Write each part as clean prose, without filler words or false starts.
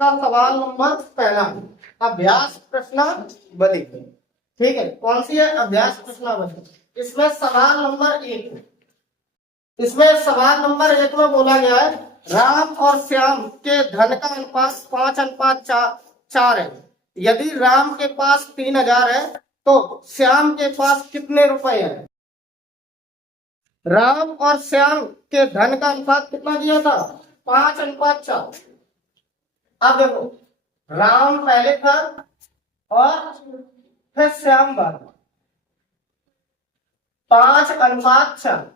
का सवाल नंबर पहला अभ्यास प्रश्नावली। ठीक है, कौन सी है? अभ्यास प्रश्नावली। इसमें सवाल नंबर एक में बोला गया है राम और श्याम के धन का अनुपात 5:4 है। यदि राम के पास 3000 है तो श्याम के पास कितने रुपए हैं? राम और श्याम के धन का अनुपात कितना दिया था? 5:4। अब देखो, राम पहले था और फिर श्याम बाद 5:4।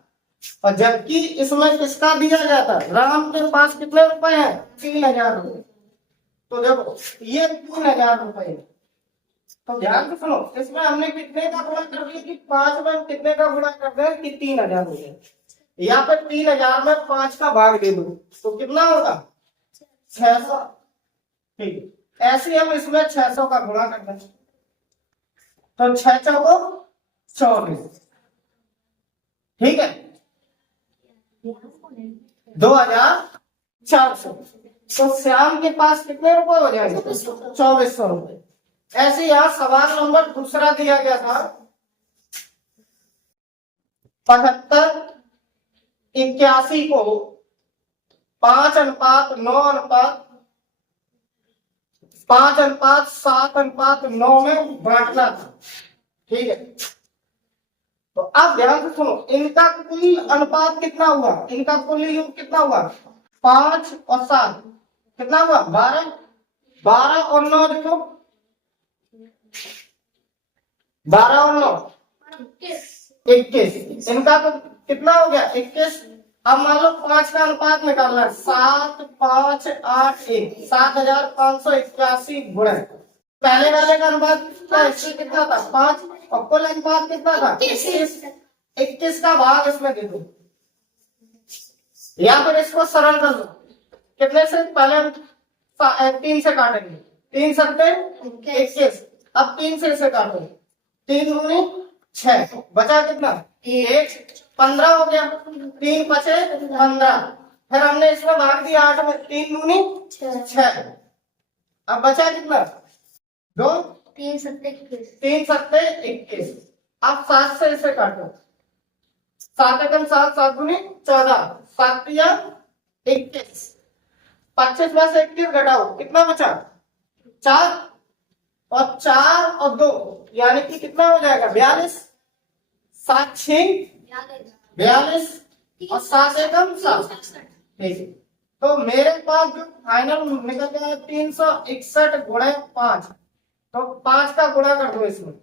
और जबकि इसमें किसका दिया जाता? राम के पास कितने रुपए हैं? 3000 रुपए। तो देखो ये 3000 रुपए। तो ध्यान से सुनो, इसमें हमने कितने का गुणा कर दिया कि 5 में कितने का गुणा कर दिया कि 3000 हो गया। यहाँ पे 3000 में 5 का भाग दे दो तो कितना होगा? 600। ठीक है, ऐसे हम इसमें 600 का गुणा कर दें तो 6 चौको 24। ठीक है, 2400। तो श्याम के पास कितने रुपए हो जाएंगे? 2400 रुपए। ऐसे यहाँ सवाल नंबर दूसरा दिया गया था 75:81 को 5:7:9 में बांटना था। ठीक है, तो अब ध्यान से सुनो, इनका कुल अनुपात कितना हुआ? इनका कुल योग कितना हुआ? 5 और 7 कितना हुआ? 12। 12 और 9 देखो, 12 और 9 21। इनका तो कितना हो गया? 21। अब मान लो 5 का अनुपात निकालना है। 7 5 8 1 7581 गुणे पहले वाले का अनुपात कितना था? 5। और कुल अनुपात कितना था? 21। 21 का भाग इसमें दे दो या फिर इसको सरल कर दो। कितने से? पहले हम 3 से काटेंगे। 3 सकते 21। अब 3 से इसे काटो, 3 दूनी 6, बचा कितना? 1। 15 हो गया। 3 बचे 15। फिर हमने इसमें भाग दिया 8 में, 3 दूनी 6। अब बचा कितना? 2। 3 सत्ते 21। 3 सत्ते 21। अब 7 से इसे काटो, 7 एकम 7, 7 दूनी 14, 7 या 21। 25 में से 21 घटाओ, कितना बचा? 4। और 4 और 2 यानी कि कितना हो जाएगा? 42। 7 6 42 और 7 एकम 7। ठीक है, तो मेरे पास जो फाइनल निकल गया है 361 गुणे 5। तो 5 का गुणा कर दो इसमें,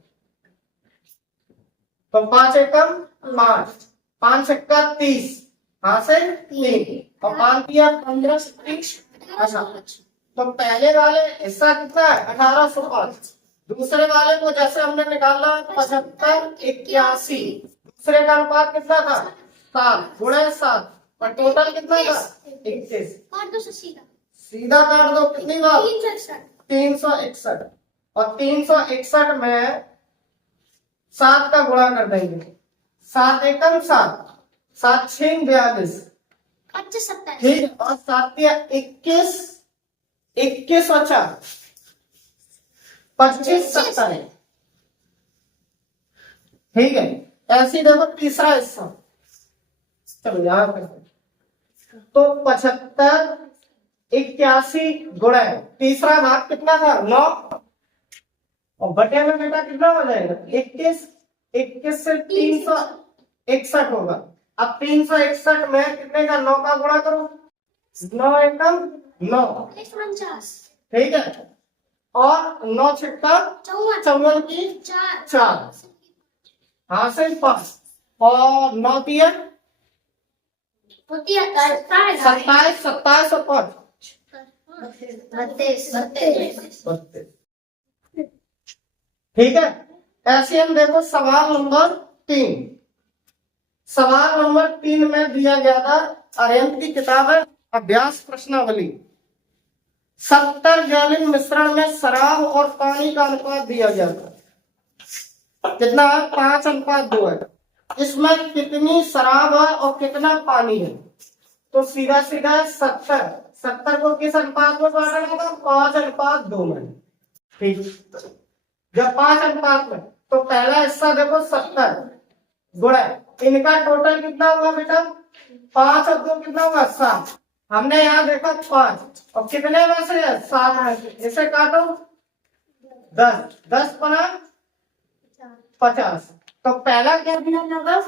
तो 5 एकम 5, 5 छक्का 30, हाँ से 3 और 5 दिया 15 से 30। अच्छा, तो पहले वाले हिस्सा कितना है? 1805। दूसरे वाले को जैसे हमने निकाला 75:81, दूसरे का अनुपात कितना था? 7 गुणे 7 और टोटल कितना था? 21। सीधा काट दो, कितनी बार? 361। और 361 में 7 का गुणा कर देंगे। 7 एकम 7, 7 6 42। ठीक, और 7 या 21, 21 और 4 25 70। ठीक है, ऐसी देखो तीसरा हिस्सा। चलो यहां पे तो 75:81 गुणे तीसरा भाग कितना था? 9 और बटे में बेटा कितना हो जाएगा? 21। 21 से 361 होगा। अब 361 में कितने का? 9 का गुणा करो, 9 एकम 9। ठीक है, और 9 छक्का 54 की 4, हाँ से 5 और 9 तिया 27, 27 और 5 32। ठीक है, ऐसे हम देखो सवाल नंबर 3। सवाल नंबर 3 में दिया गया था, अरिहंत की किताब है अभ्यास प्रश्नावली। 70 गैलन मिश्रण में शराब और पानी का अनुपात दिया गया था। कितना है? 5:2 है। इसमें कितनी शराब है और कितना पानी है? तो सीधा सीधा 70 70 को किस अनुपात में बांटना था? 5:2 में। ठीक, जब 5 अनुपात में, तो पहला हिस्सा देखो 70 गुणा इनका टोटल कितना हुआ बेटा? 5 और 2 कितना हुआ? 7। हमने यहाँ देखा 5 और कितने में से? 7 में से। इसे काटो 10, 10 बना 50। तो पहला क्या दिया था?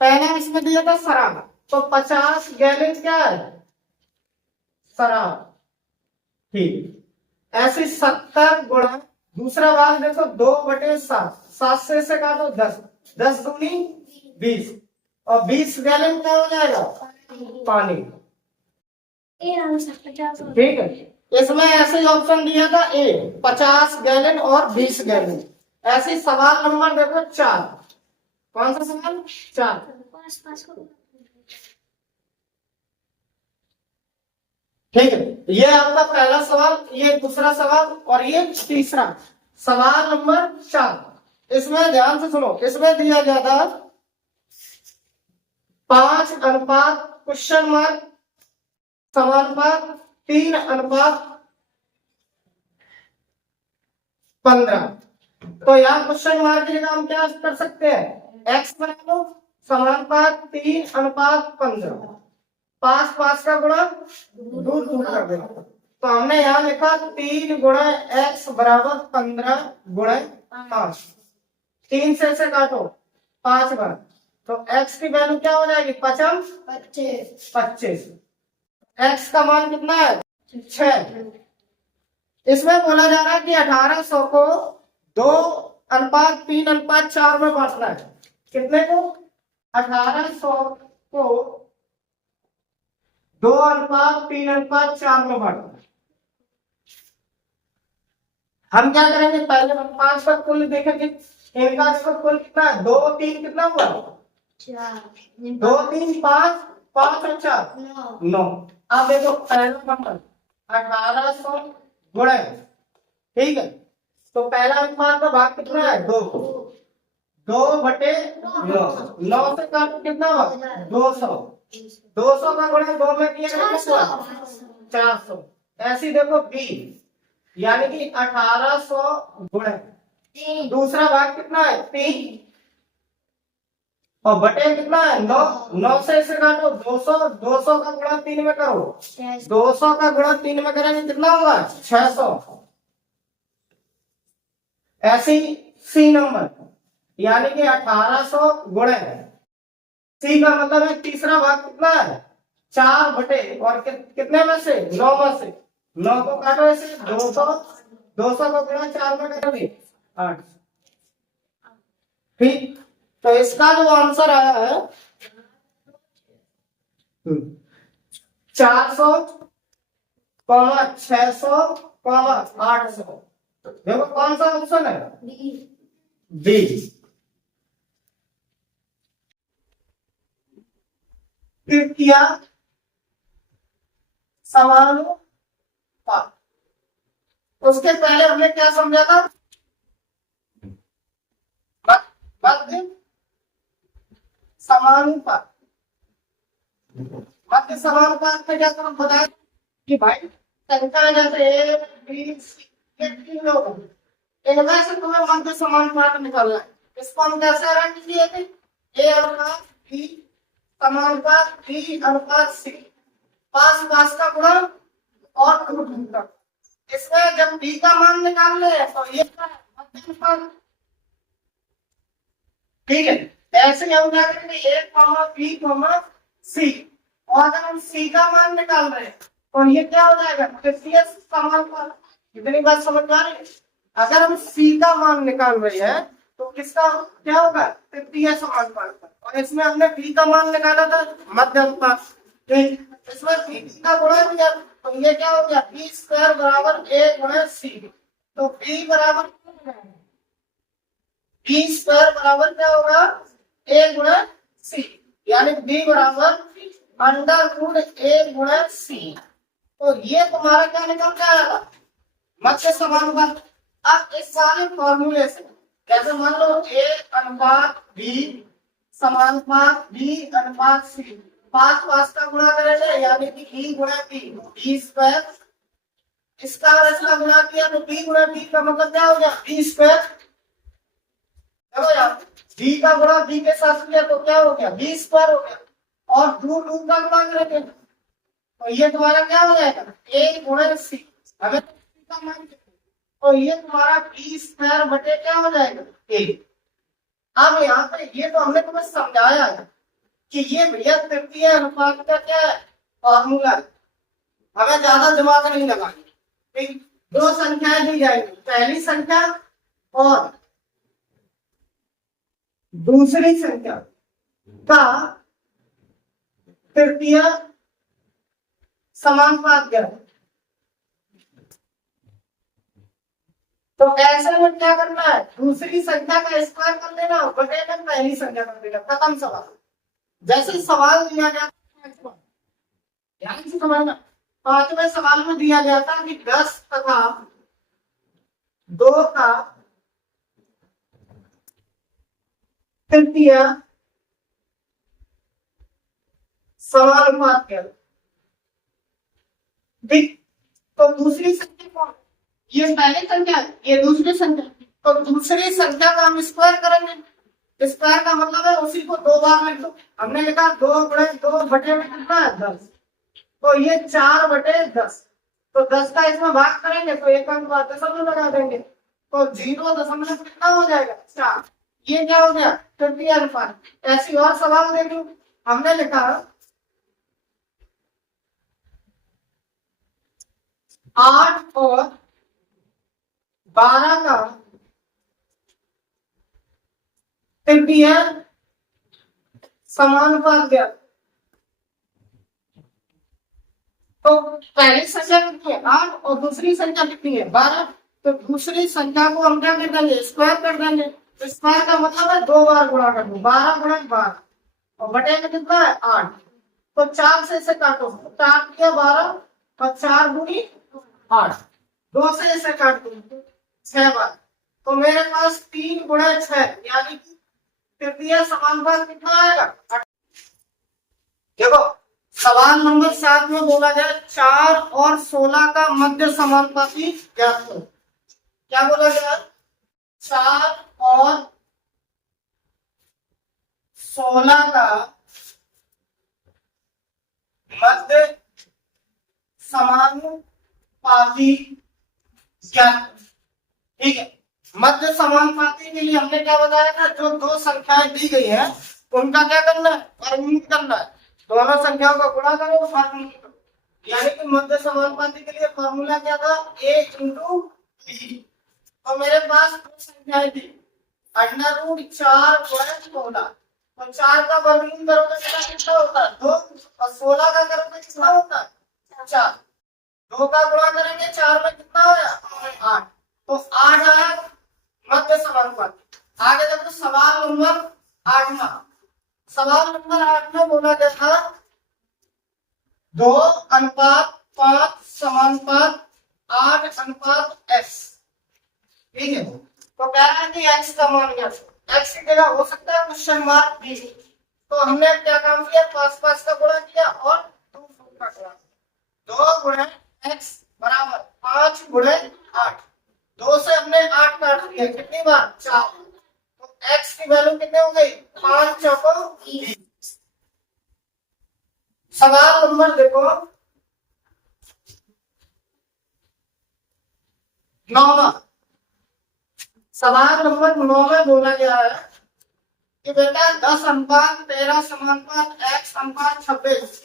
पहला इसमें दिया था शराब, तो 50 गैलन क्या है? शराब। ठीक, ऐसे 70 गुणा दूसरा भाग देखो 2/7, 7 से इसे काटो 10, 10 दूनी 20 और 20 गैलन क्या हो जाएगा? पानी। ठीक है, इसमें ऐसे ही ऑप्शन दिया था ए 50 गैलन और 20 गैलन। ऐसे सवाल नंबर देखो 4। कौन सा सवाल? 4। ठीक है, ये आपका पहला सवाल, ये दूसरा सवाल और ये तीसरा सवाल नंबर 4। इसमें ध्यान से सुनो, इसमें दिया गया था 5 अनुपात क्वेश्चन मार्क समानुपात 3:15। तो यहाँ क्वेश्चन मार्क की जगह हम क्या कर सकते हैं? एक्स बना लो, समानुपात 3:15। 5 का गुणा दूर दूर कर देना। तो हमने यहाँ लिखा 3 गुणा x बराबर 15 गुणा 5। 3 से इसे काटो 5 बार, तो x की वैल्यू क्या हो जाएगी? 25। x का मान कितना है? 6। इसमें बोला जा रहा है कि 1800 को 2:3:4 में बांटना है। कितने को? 1800 को 2:3:4 में बांटना है। हम क्या करेंगे? पहले हम 5 का कुल देखेंगे। इनका इसका कुल कितना है? 2 3 कितना हुआ? 2 3 5, 5 और 4 9। अब देखो पहला नंबर 1800 गुणे, ठीक है, तो पहला अनुपात का भाग कितना है? 2। 2/9। 9 से काटो कितना हुआ? 200। 200 का गुणा 2 में किया 400। ऐसी देखो बी, यानी कि 1800 गुणे दूसरा भाग कितना है? 3 और बटे कितना है? 9। 9 से इसे काटो 200। 200 का गुणा 3 में करो, 200 का गुणा 3 में करेंगे कितना होगा? 600। ऐसी सी नंबर, यानी कि 1800 गुणे सी का मतलब है तीसरा भाग कितना है? 4 बटे और कितने में से? 9 में से। 9 को काटो ऐसे 200। 200 को गुणा 4 में करोगे 8। ठीक, तो इसका जो आंसर आया है 400, 600, 800। देखो कौन सा ऑप्शन है? बी। तृतीय समानुपात। उसके पहले हमने क्या समझा था? मध्य समानुपात। मध्य समानुपात में क्या हम बताए कि भाई संख्या जैसे ए बी सी ये 3 लोग हैं, इनमें से तुम्हें मध्य समानुपात निकालना है। इसको हम कैसे अरेंज किए थे? ए अनुपात बी समानुपात बी अनुपात सी, 5 का गुणा और इसमें जब बी का मान निकालने हैं तो ये मध्य अनुपात। ठीक है, ऐसे हम क्या करेंगे? ए बी सी, और अगर हम सी का मान निकाल रहे हैं तो ये क्या हो जाएगा? तृतीय समानुपात। इतनी बात समझ में आ रही है? अगर हम सी का मान निकाल रहे हैं तो किसका क्या होगा? तृतीय समानुपात। और इसमें हमने बी का मान निकाला था मध्य अनुपात। ठीक, इसमें बी का गुणा किया तो ये क्या हो गया? बी स्क्वायर बराबर ए गुणा सी। तो बी बराबर बी स्क्वायर बराबर क्या होगा? ए गुणा सी, यानी बी बराबर √a गुणा सी। तो ये तुम्हारा क्या निकल के आएगा? मध्य समानुपात। अब इस सारे फॉर्मूले से जैसे मान लो ए अनुपात बी समानुपात बी अनुपात सी, पांच पांच का गुणा करेंगे यानी कि बी गुणा बी, बी स्क्वायर। इसका अगर इसका गुणा किया तो बी गुणा बी का मतलब क्या हो गया, बी स्क्वायर। देखो यार, बी का गुणा बी के साथ किया तो क्या हो गया, बी स्क्वायर हो गया। और दो दो का गुणा करेंगे तो ये तुम्हारा क्या हो जाएगा, ए गुणा सी। अगर सी का मान तो ये तुम्हारा बी स्क्वायर बटे क्या हो जाएगा, ए। अब यहाँ पे ये तो हमने तुम्हें समझाया है कि ये भैया तृतीय अनुपात का क्या है, फॉर्मूला है। हमें ज्यादा दिमाग नहीं लगानी, ठीक। दो संख्याएं दी जाएंगी, पहली संख्या और दूसरी संख्या का तृतीय समानुपात क्या है। तो ऐसे में क्या करना है, दूसरी संख्या का स्क्वायर कर देना बटे में पहली संख्या कर देना, खत्म सवाल। जैसे सवाल दिया गया ध्यान से समझना, पांचवें सवाल में दिया गया था कि 10 तथा 2 का तृतीय समानुपात क्या है, ठीक। तो दूसरी संख्या कौन, ये पहली संख्या है, ये दूसरी संख्या। तो दूसरी संख्या का हम स्क्वायर करेंगे, स्क्वायर का मतलब है उसी को दो बार लिख दो। हमने लिखा 2 गुणे 2 बटे में कितना है 10, तो ये 4 बटे 10। तो 10 का इसमें भाग करेंगे तो एक अंक बाद दशमलव लगा देंगे तो 0 कितना हो जाएगा 4। ये क्या हो गया, तृतीय अनुपात। ऐसी और सवाल देख लो, हमने लिखा 8 और 12 का तृतीय समानुपात क्या। तो पहली संख्या कितनी है 8 और दूसरी संख्या कितनी है 12। तो दूसरी संख्या को हम क्या कर देंगे, स्क्वायर कर देंगे। तो स्क्वायर का मतलब है दो बार गुणा कर दो, 12 गुणा 12 और बटे में कितना है 8। तो 4 से इसे काटो, 4 किया 12 और 4 गुणी 8, 2 से इसे काट दो 6 बार। तो मेरे पास 3 गुणा 6 यानी कि तृतीय समानुपात कितना आएगा। देखो सवाल नंबर 7 में बोला जाए 4 और 16 का मध्य समानुपाती ज्ञात करो। क्या बोला गया, 4 और 16 का मध्य समानुपाती ज्ञात। ठीक है, मध्य समानुपाती के लिए हमने क्या बताया था, जो दो संख्याएं दी गई है उनका क्या करना है, वर्गमूल करना है। दोनों संख्याओं का गुणा करो वर्गमूल करो, यानी कि मध्य समानुपाती के लिए फॉर्मूला क्या था, a इंटू बी। तो मेरे पास दो संख्याएं थी, √4 गुणा 16। तो 4 का वर्गमूल करोगे तो कितना होता है 2 और 16 का करोगे कितना होता है 4। 2 का गुणा करेंगे 4 में कितना होगा 8। तो 8 आया मध्य समानुपाती। आगे देखो सवाल नंबर 8वां। सवाल नंबर 8 में बोला गया था 2:5 समानुपात 8:x। ठीक है, तो कह रहा है कि x का मान क्या, x की जगह हो सकता है क्वेश्चन मार्क भी। तो हमने क्या काम किया, 5 का गुणा किया और 2 का गुणा। 2 गुणे x बराबर 5 गुणे 8। 2 से हमने 8 काट दिया, कितनी बार 4। तो x की वैल्यू कितनी हो गई 5 चौको 20। सवाल नंबर देखो 9वां। सवाल नंबर 9 में बोला गया है कि बेटा 10:13 समानुपात x/26।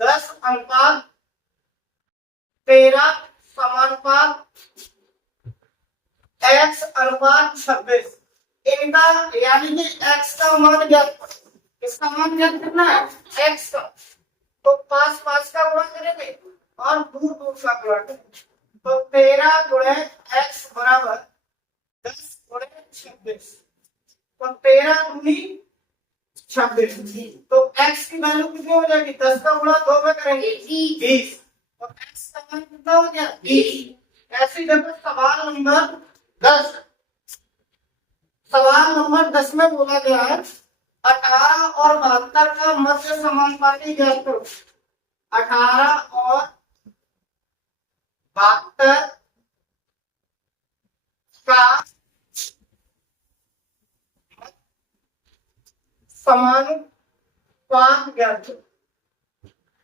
10:13 समानुपात x/26 इनका यानी कि x का मान ज्ञात करो। इसका मान ज्ञात करना है x का, तो 5 का गुणा करेंगे और 2 का गुणा करेंगे। तो 13 गुणे x बराबर 10 गुणे 26। तो 13 दूनी 26। तो x की वैल्यू कितनी हो जाएगी, 10 का गुणा 2 में करेंगे 20। तो x का मान कितना हो गया 20। ऐसे देखो सवाल नंबर 10। सवाल नंबर 10 में बोला गया है 18 और 72 का मध्य समानुपाती ज्ञात। 18 और 72 का समानुपात ज्ञात।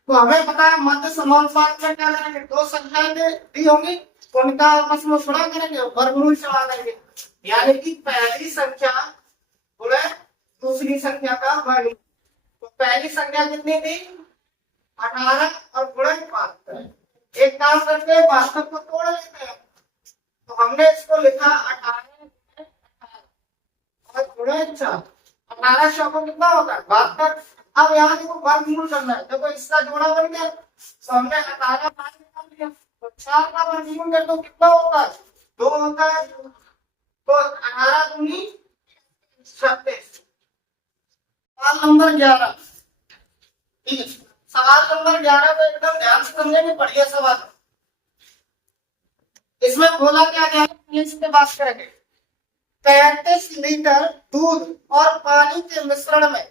तो हमें पता है मध्य समानुपात में क्या करेंगे, दो संख्याएं दी होंगी तो उनका आपस में गुणा करेंगे, वर्गमूल चढ़ा देंगे, यानी कि पहली संख्या गुणे दूसरी संख्या का वर्गमूल। तो पहली संख्या कितनी थी, 18 और गुणे 72। एक काम करते हैं, 72 को तोड़ लेते हैं। तो हमने इसको लिखा 18 और गुणे 4। 18 शौकों कितना होता है 72। अब यहाँ देखो वर्गमूल करना है, देखो इसका जोड़ा बन गया, तो हमने 18 बाहर निकाल दिया, तो 4 का वर्गमूल कर दो, कितना होता है 2 होता है। तो 18 दूनी 36। सवाल नंबर 11। ठीक है, सवाल नंबर 11 को एकदम ध्यान से समझेंगे, बढ़िया सवाल। इसमें बोला क्या गया है, इसके बात करेंगे। 35 लीटर दूध और पानी के मिश्रण में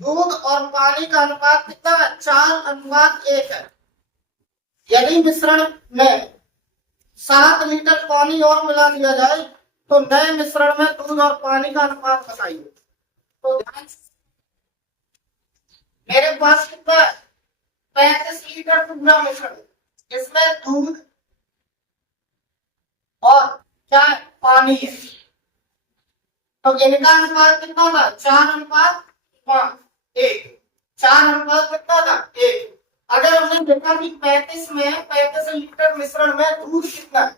दूध और पानी का अनुपात कितना है, 4:1 है। यदि मिश्रण में 7 लीटर पानी और मिला दिया जाए तो नए मिश्रण में दूध और पानी का अनुपात बताइए। तो ध्यान मेरे पास कितना है 35 लीटर पूरा मिश्रण, इसमें दूध और क्या है पानी है, तो इनका अनुपात कितना था 4:5। 4 कितना था 1। अगर हमने देखा कि 35 में 35 लीटर मिश्रण में दूध कितना है,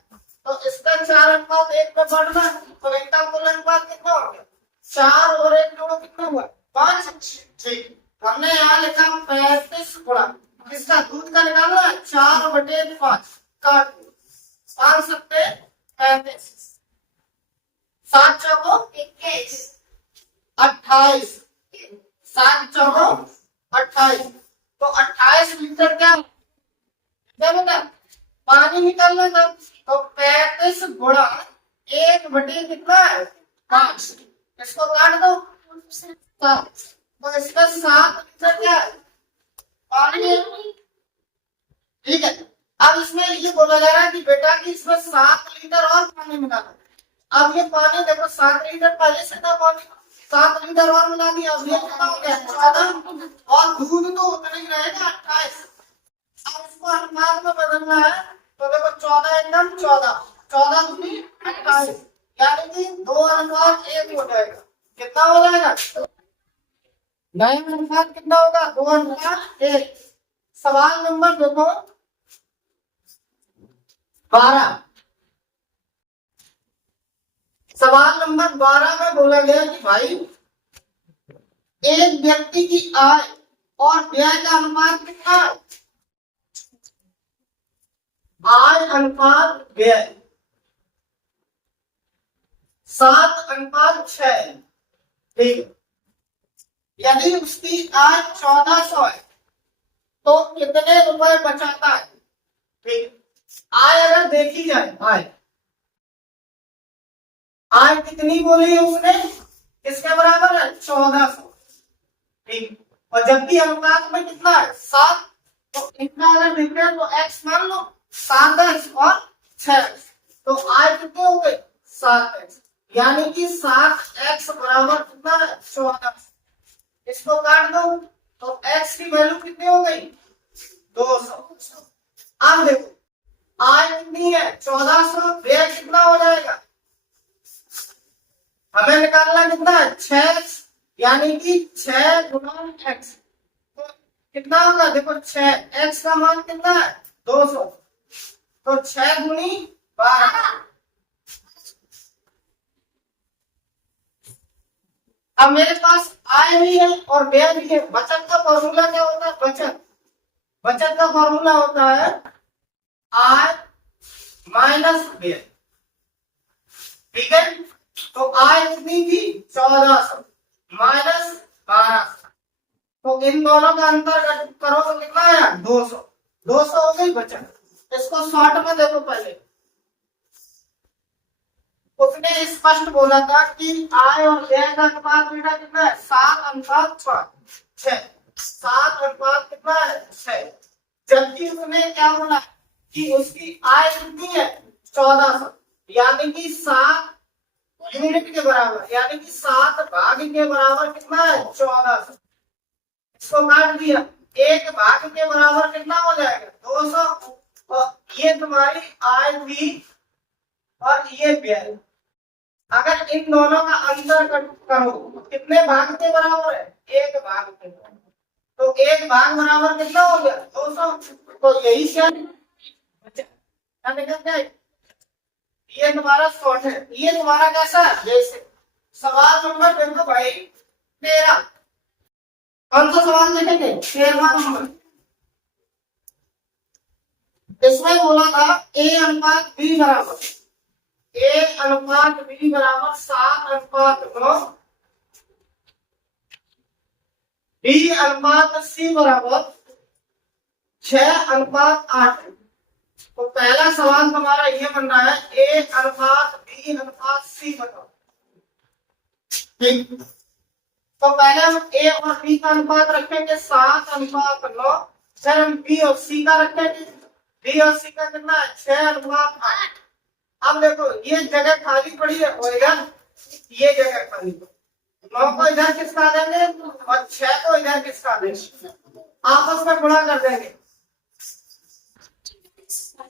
तो इसका 4:1 में बढ़ना है, तो इनका कुल अनुपात कितना हो गया 4 और 1 जोड़ो कितना हुआ 5। ठीक, हमने यहाँ लिखा 35 गुणा किसका दूध का निकालना है 4/5 काट 5 सत्ते 35, 7 चौको 21, 28, 7 चौको 28। तो 28 लीटर क्या बेटा पानी निकालना था, तो 35 गुणा 1 कितना है 5, इसको काट दो 7। तो इसका 7 लीटर क्या है पानी है। ठीक है, अब इसमें ये बोला जा रहा है कि बेटा कि इसमें 7 लीटर और पानी मिला था। अब ये पानी देखो 7 लीटर पहले से था पानी, 7 लीटर और मिला दिया, अब ये कितना हो गया 14, और दूध तो उतना ही रहेगा 28। अब इसको अनुपात में बदलना है, तो देखो 14 एकदम 14, 14 दूनी 28, यानी कि 2:1 हो जाएगा। कितना हो जाएगा नया अनुपात कितना होगा 2:1। सवाल नंबर देखो 12। सवाल नंबर 12 में बोला गया कि भाई एक व्यक्ति की आय और व्यय का अनुपात कितना है, आय अनुपात व्यय 7:6। ठीक, यदि उसकी आय 1400 है तो कितने रुपए बचाता है। ठीक, आय अगर देखी जाए आय कितनी बोली है उसने, किसके बराबर है 1400। ठीक, और जबकि अनुपात में कितना है 7, तो इतना अगर देखें तो x मान लो 7x और 6x, तो आय कितनी हो गई 7x, यानी कि 7x बराबर कितना है 14। इसको काट दो तो x की वैल्यू कितनी हो गई 200। अब देखो आय कितनी है 1400, व्यय कितना हो जाएगा, हमें निकालना कितना है 6x, यानी कि 6 गुणा x, तो कितना होगा देखो 6x का मान कितना है 200, तो 6 गुनी 12। अब मेरे पास आय भी है और व्यय भी है। बचत का फॉर्मूला क्या होता है, बचत का फॉर्मूला होता है आय माइनस व्यय। ठीक है, तो आय कितनी थी 1400 माइनस 1200, तो इन दोनों का अंतर करो तो कितना आया 200। 200 हो गई बचत। इसको शॉर्ट में देखो पहले, तो इसने स्पष्ट बोला था कि आय और व्यय का अनुपात बेटा कितना है 7:6 7 कितना है 6। जबकि उसने क्या बोला कि उसकी आय कितनी है 1400, यानी कि 7 यूनिट के बराबर, यानी कि 7 भाग के बराबर कितना है 1400। इसको काट दिया, 1 भाग के बराबर कितना हो जाएगा 200। और ये तुम्हारी आय थी और ये व्यय। अगर इन दोनों का अंतर करो तो कितने भाग के बराबर है 1 भाग के। तो 1 भाग बराबर कितना हो गया 200। तो यही क्या निकल जाए। ये तुम्हारा शॉर्ट है। ये तुम्हारा कैसा है जैसे सवाल नंबर देखो भाई 13। कौन सा सवाल देखेंगे 13वां नंबर। इसमें बोला था a अनुपात b बराबर 7:9, b अनुपात c बराबर 6:8। तो पहला सवाल तुम्हारा ये बन रहा है a अनुपात b अनुपात c बताओ। ठीक, तो पहले हम a और b का अनुपात रखेंगे 7:9, फिर हम b और c का रखेंगे। b और c का कितना है 6:8। अब देखो ये जगह खाली पड़ी है और इधर ये जगह खाली पड़ी, 9 को इधर किसका देंगे और 6 को इधर किसका देंगे, आपस में गुणा कर देंगे।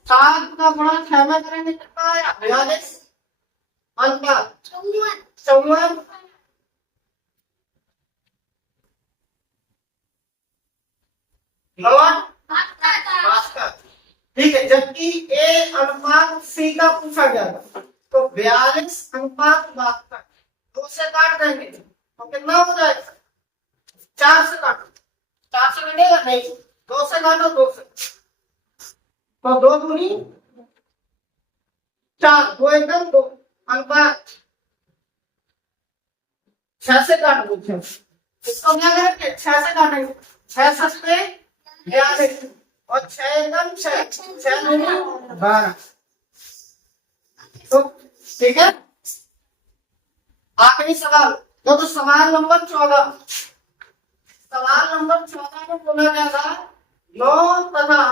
7 का गुणा 6 में करेंगे कितना आया 42 अनुपात 54। ठीक है, जबकि a अनुपात c का पूछा गया था तो 42:72। 2 से काट देंगे तो कितना हो जाएगा 4 से काटो। 4 से कटेगा नहीं, 2 से काटो 2 से, तो 2 दूनी 4, 2 एकम 2 अनुपात 6 से काट दो। इसको क्या करेंगे 6 से काटेंगे, 6 सस्ते 42 और 6 एकम 6, 6 दूनी 12। तो ठीक है, आखिरी सवाल तो सवाल नंबर 14। सवाल नंबर 14 में बोला गया था 9 तथा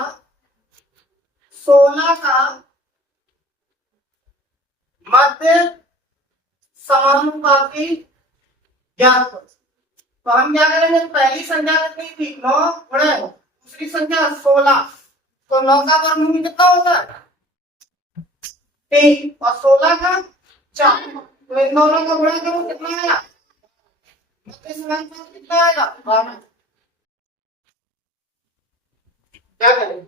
16 का मध्य समानुपाती ज्ञात करो। तो हम क्या करेंगे, पहली संख्या कितनी थी 9 गुणे दूसरी संख्या 16, तो 9 का वर्गमूल कितना होता है 3 और 16 का 4, तो इन दोनों का गुणा करो कितना आएगा मध्य समानुपाती कितना आएगा 12। क्या करें